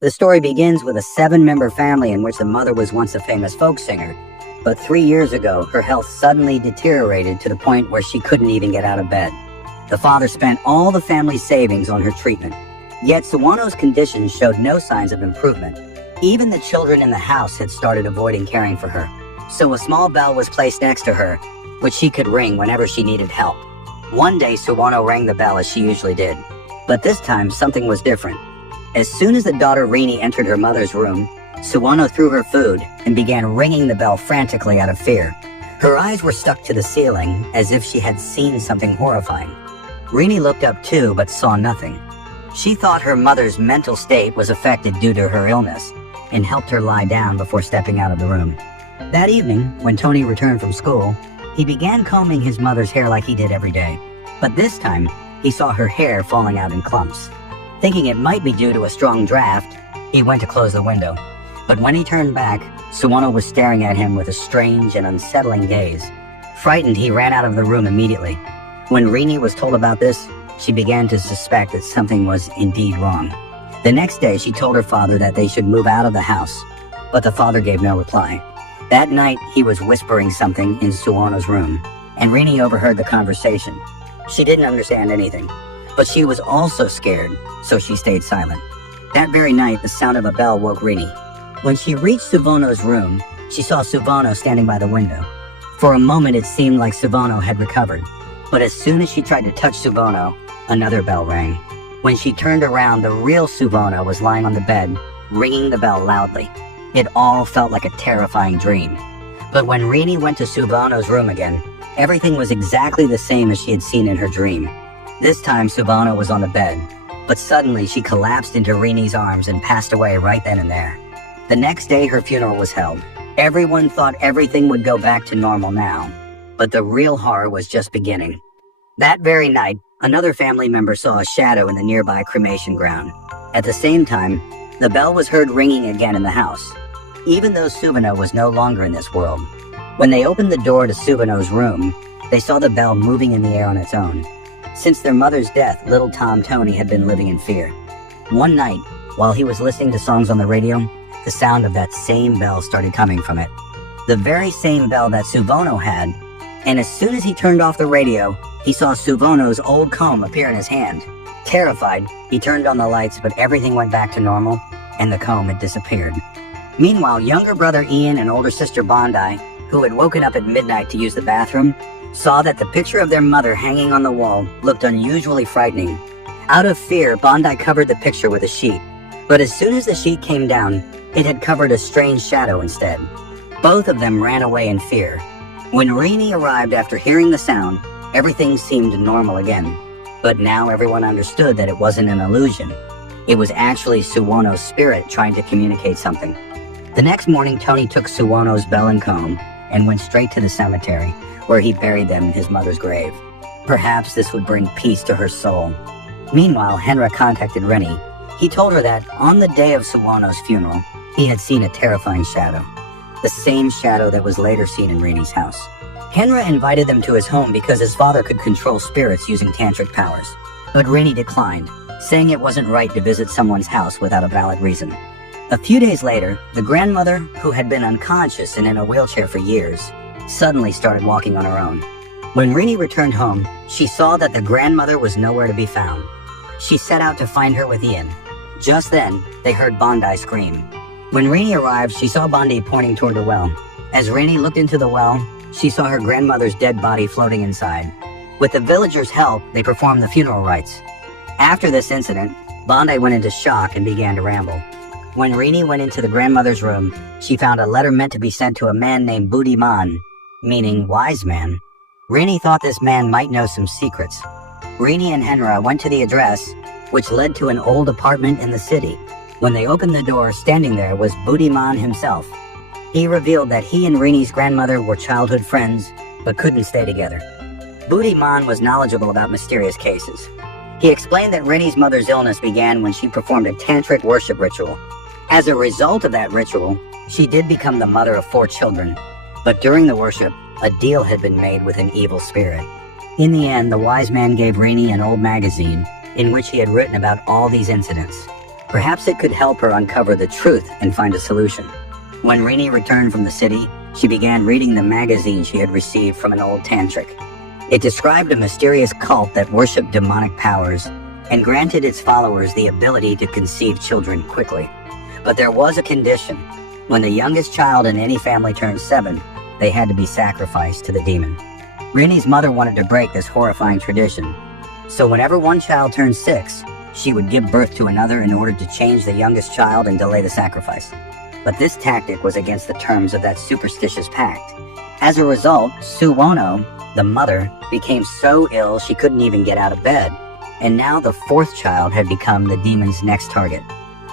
The story begins with a 7-member family in which the mother was once a famous folk singer, but 3 years ago, her health suddenly deteriorated to the point where she couldn't even get out of bed. The father spent all the family's savings on her treatment, yet Suwano's condition showed no signs of improvement. Even the children in the house had started avoiding caring for her, so a small bell was placed next to her, which she could ring whenever she needed help. One day, Suwano rang the bell as she usually did, but this time something was different. As soon as the daughter Rini entered her mother's room, Suwano threw her food and began ringing the bell frantically out of fear. Her eyes were stuck to the ceiling as if she had seen something horrifying. Rini looked up too, but saw nothing. She thought her mother's mental state was affected due to her illness and helped her lie down before stepping out of the room. That evening, when Tony returned from school, he began combing his mother's hair like he did every day. But this time, he saw her hair falling out in clumps. Thinking it might be due to a strong draft, he went to close the window. But when he turned back, Suwano was staring at him with a strange and unsettling gaze. Frightened, he ran out of the room immediately. When Rini was told about this, she began to suspect that something was indeed wrong. The next day, she told her father that they should move out of the house, but the father gave no reply. That night, he was whispering something in Suwano's room, and Rini overheard the conversation. She didn't understand anything, but she was also scared, so she stayed silent. That very night, the sound of a bell woke Rini. When she reached Suwano's room, she saw Suwano standing by the window. For a moment, it seemed like Suwano had recovered, but as soon as she tried to touch Suwano, another bell rang. When she turned around, the real Suwano was lying on the bed, ringing the bell loudly. It all felt like a terrifying dream. But when Rini went to Suwano's room again, everything was exactly the same as she had seen in her dream. This time, Suwano was on the bed, but suddenly she collapsed into Rini's arms and passed away right then and there. The next day, her funeral was held. Everyone thought everything would go back to normal now, but the real horror was just beginning. That very night, another family member saw a shadow in the nearby cremation ground. At the same time, the bell was heard ringing again in the house, even though Suwano was no longer in this world. When they opened the door to Suwano's room, they saw the bell moving in the air on its own. Since their mother's death, little Tom Tony had been living in fear. One night, while he was listening to songs on the radio, the sound of that same bell started coming from it. The very same bell that Suwano had, and as soon as he turned off the radio, he saw Suwano's old comb appear in his hand. Terrified, he turned on the lights, but everything went back to normal, and the comb had disappeared. Meanwhile, younger brother Ian and older sister Bondi, who had woken up at midnight to use the bathroom, saw that the picture of their mother hanging on the wall looked unusually frightening. Out of fear, Bondi covered the picture with a sheet, but as soon as the sheet came down, it had covered a strange shadow instead. Both of them ran away in fear. When Rini arrived after hearing the sound, everything seemed normal again, but now everyone understood that it wasn't an illusion. It was actually Suwano's spirit trying to communicate something. The next morning, Tony took Suwano's bell and comb and went straight to the cemetery, where he buried them in his mother's grave. Perhaps this would bring peace to her soul. Meanwhile, Henra contacted Rini. He told her that on the day of Suwano's funeral, he had seen a terrifying shadow, the same shadow that was later seen in Rini's house. Henra invited them to his home because his father could control spirits using tantric powers, but Rini declined, saying it wasn't right to visit someone's house without a valid reason. A few days later, the grandmother, who had been unconscious and in a wheelchair for years, suddenly started walking on her own. When Rini returned home, she saw that the grandmother was nowhere to be found. She set out to find her with Ian. Just then, they heard Bondi scream. When Rini arrived, she saw Bondi pointing toward the well. As Rini looked into the well, she saw her grandmother's dead body floating inside. With the villagers' help, they performed the funeral rites. After this incident, Bondi went into shock and began to ramble. When Rini went into the grandmother's room, she found a letter meant to be sent to a man named Budiman, meaning wise man. Rini thought this man might know some secrets. Rini and Henra went to the address, which led to an old apartment in the city. When they opened the door, standing there was Budiman himself. He revealed that he and Rini's grandmother were childhood friends, but couldn't stay together. Budiman was knowledgeable about mysterious cases. He explained that Rini's mother's illness began when she performed a tantric worship ritual. As a result of that ritual, she did become the mother of 4 children, but during the worship, a deal had been made with an evil spirit. In the end, the wise man gave Rini an old magazine in which he had written about all these incidents. Perhaps it could help her uncover the truth and find a solution. When Rini returned from the city, she began reading the magazine she had received from an old tantric. It described a mysterious cult that worshipped demonic powers and granted its followers the ability to conceive children quickly. But there was a condition. When the youngest child in any family turned 7, they had to be sacrificed to the demon. Rini's mother wanted to break this horrifying tradition, so whenever one child turned 6, she would give birth to another in order to change the youngest child and delay the sacrifice. But this tactic was against the terms of that superstitious pact. As a result, Suwono, the mother, became so ill she couldn't even get out of bed, and now the 4th child had become the demon's next target.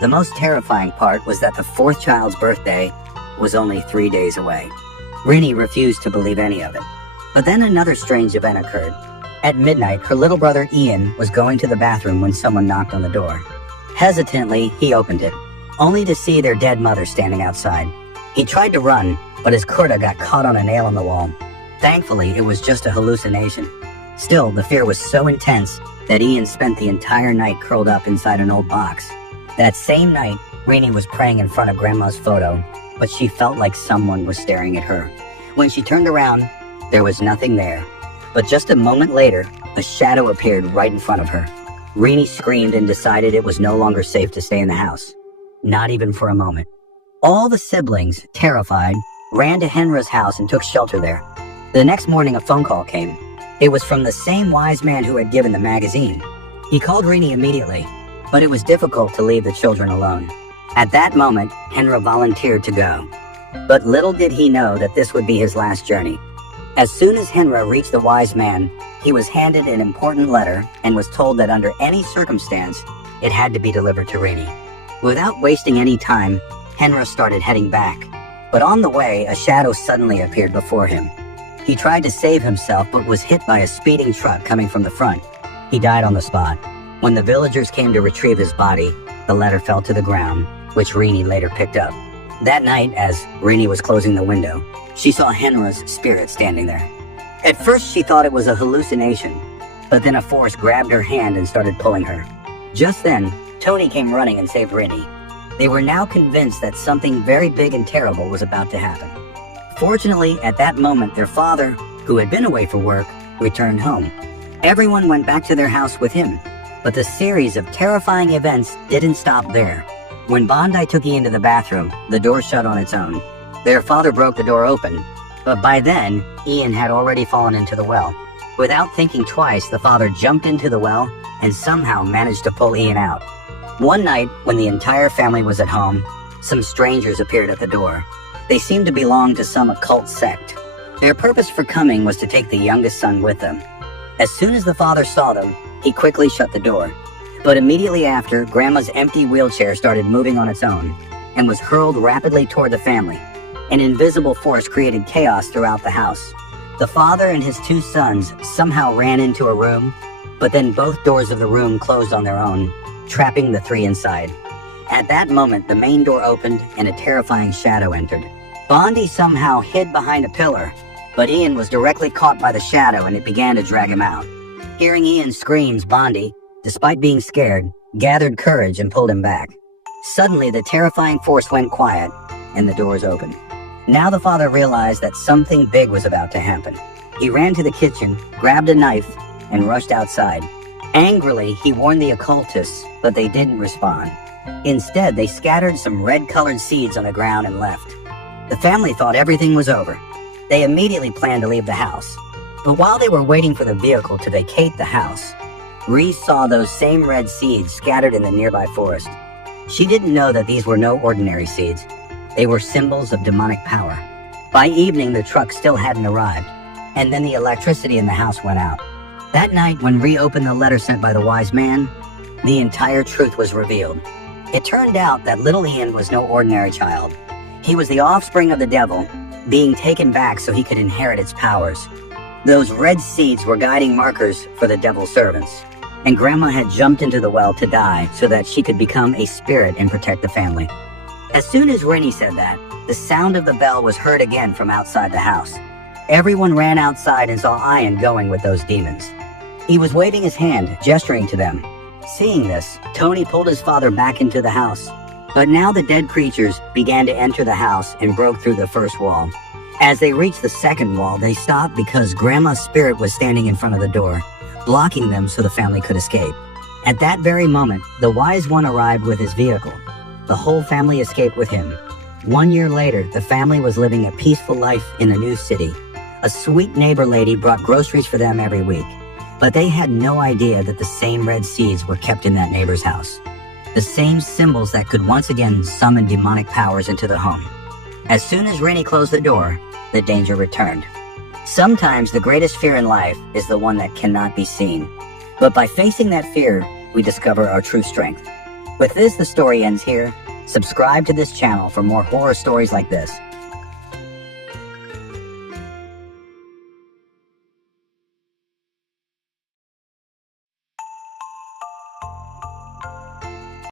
The most terrifying part was that the 4th child's birthday was only 3 days away. Rini refused to believe any of it. But then another strange event occurred. At midnight, her little brother Ian was going to the bathroom when someone knocked on the door. Hesitantly, he opened it, only to see their dead mother standing outside. He tried to run, but his kurta got caught on a nail in the wall. Thankfully, it was just a hallucination. Still, the fear was so intense that Ian spent the entire night curled up inside an old box. That same night, Rini was praying in front of Grandma's photo, but she felt like someone was staring at her. When she turned around, there was nothing there. But just a moment later, a shadow appeared right in front of her. Rini screamed and decided it was no longer safe to stay in the house. Not even for a moment. All the siblings, terrified, ran to Henra's house and took shelter there. The next morning, a phone call came. It was from the same wise man who had given the magazine. He called Rini immediately, but it was difficult to leave the children alone. At that moment, Henra volunteered to go. But little did he know that this would be his last journey. As soon as Henra reached the wise man, he was handed an important letter and was told that under any circumstance, it had to be delivered to Rini. Without wasting any time, Henra started heading back. But on the way, a shadow suddenly appeared before him. He tried to save himself but was hit by a speeding truck coming from the front. He died on the spot. When the villagers came to retrieve his body, the letter fell to the ground, which Rini later picked up. That night, as Rini was closing the window, she saw Henra's spirit standing there. At first, she thought it was a hallucination, but then a force grabbed her hand and started pulling her. Just then, Tony came running and saved Rini. They were now convinced that something very big and terrible was about to happen. Fortunately, at that moment, their father, who had been away for work, returned home. Everyone went back to their house with him, but the series of terrifying events didn't stop there. When Bondi took Ian to the bathroom, the door shut on its own. Their father broke the door open, but by then, Ian had already fallen into the well. Without thinking twice, the father jumped into the well and somehow managed to pull Ian out. One night, when the entire family was at home, some strangers appeared at the door. They seemed to belong to some occult sect. Their purpose for coming was to take the youngest son with them. As soon as the father saw them, he quickly shut the door. But immediately after, Grandma's empty wheelchair started moving on its own and was hurled rapidly toward the family. An invisible force created chaos throughout the house. The father and his 2 sons somehow ran into a room, but then both doors of the room closed on their own, trapping the 3 inside. At that moment, the main door opened and a terrifying shadow entered. Bondi somehow hid behind a pillar, but Ian was directly caught by the shadow and it began to drag him out. Hearing Ian's screams, Bondi, despite being scared, gathered courage and pulled him back. Suddenly, the terrifying force went quiet and the doors opened. Now the father realized that something big was about to happen. He ran to the kitchen, grabbed a knife, and rushed outside. Angrily, he warned the occultists, but they didn't respond. Instead, they scattered some red-colored seeds on the ground and left. The family thought everything was over. They immediately planned to leave the house. But while they were waiting for the vehicle to vacate the house, Reese saw those same red seeds scattered in the nearby forest. She didn't know that these were no ordinary seeds. They were symbols of demonic power. By evening, the truck still hadn't arrived, and then the electricity in the house went out. That night, when Ree opened the letter sent by the wise man, the entire truth was revealed. It turned out that little Ian was no ordinary child. He was the offspring of the devil, being taken back so he could inherit its powers. Those red seeds were guiding markers for the devil's servants, and Grandma had jumped into the well to die so that she could become a spirit and protect the family. As soon as Rennie said that, the sound of the bell was heard again from outside the house. Everyone ran outside and saw Ian going with those demons. He was waving his hand, gesturing to them. Seeing this, Tony pulled his father back into the house. But now the dead creatures began to enter the house and broke through the first wall. As they reached the second wall, they stopped because Grandma's spirit was standing in front of the door, blocking them so the family could escape. At that very moment, the wise one arrived with his vehicle. The whole family escaped with him. 1 year later, the family was living a peaceful life in a new city. A sweet neighbor lady brought groceries for them every week, but they had no idea that the same red seeds were kept in that neighbor's house. The same symbols that could once again summon demonic powers into the home. As soon as Rennie closed the door, the danger returned. Sometimes the greatest fear in life is the one that cannot be seen. But by facing that fear, we discover our true strength. With this, the story ends here. Subscribe to this channel for more horror stories like this.